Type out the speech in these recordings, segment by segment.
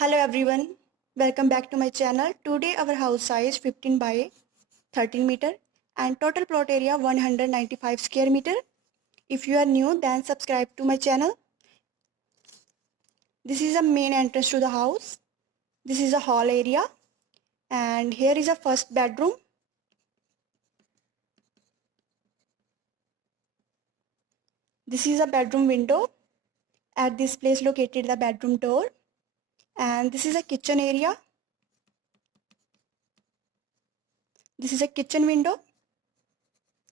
Hello everyone, welcome back to my channel. Today our house size 15 by 13 meter and total plot area 195 square meter. If you are new, then subscribe to my channel. This is the main entrance to the house. This is a hall area and here is a first bedroom. This is a bedroom window. At this place located the bedroom door, and this is a kitchen area. This is a kitchen window.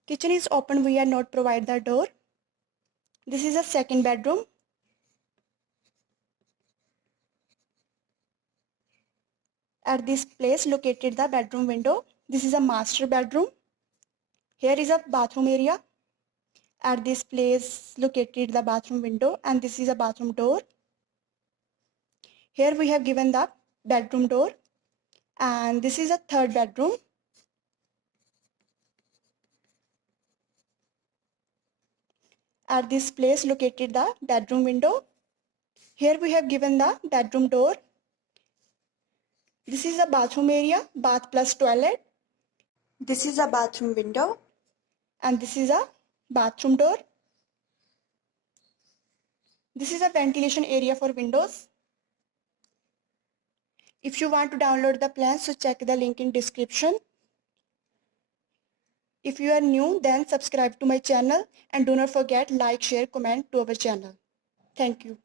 Kitchen is open, we are not provide the door. This is a second bedroom. At this place located the bedroom window. This is a master bedroom. Here is a bathroom area. At this place located the bathroom window, and this is a bathroom door. Here we have given the bedroom door, and this is a third bedroom. At this place located the bedroom window. Here we have given the bedroom door. This is a bathroom area, bath plus toilet. This is a bathroom window, and this is a bathroom door. This is a ventilation area for windows. If you want to download the plan, so check the link in description. If you are new, then subscribe to my channel and do not forget like, share, comment to our channel. Thank you.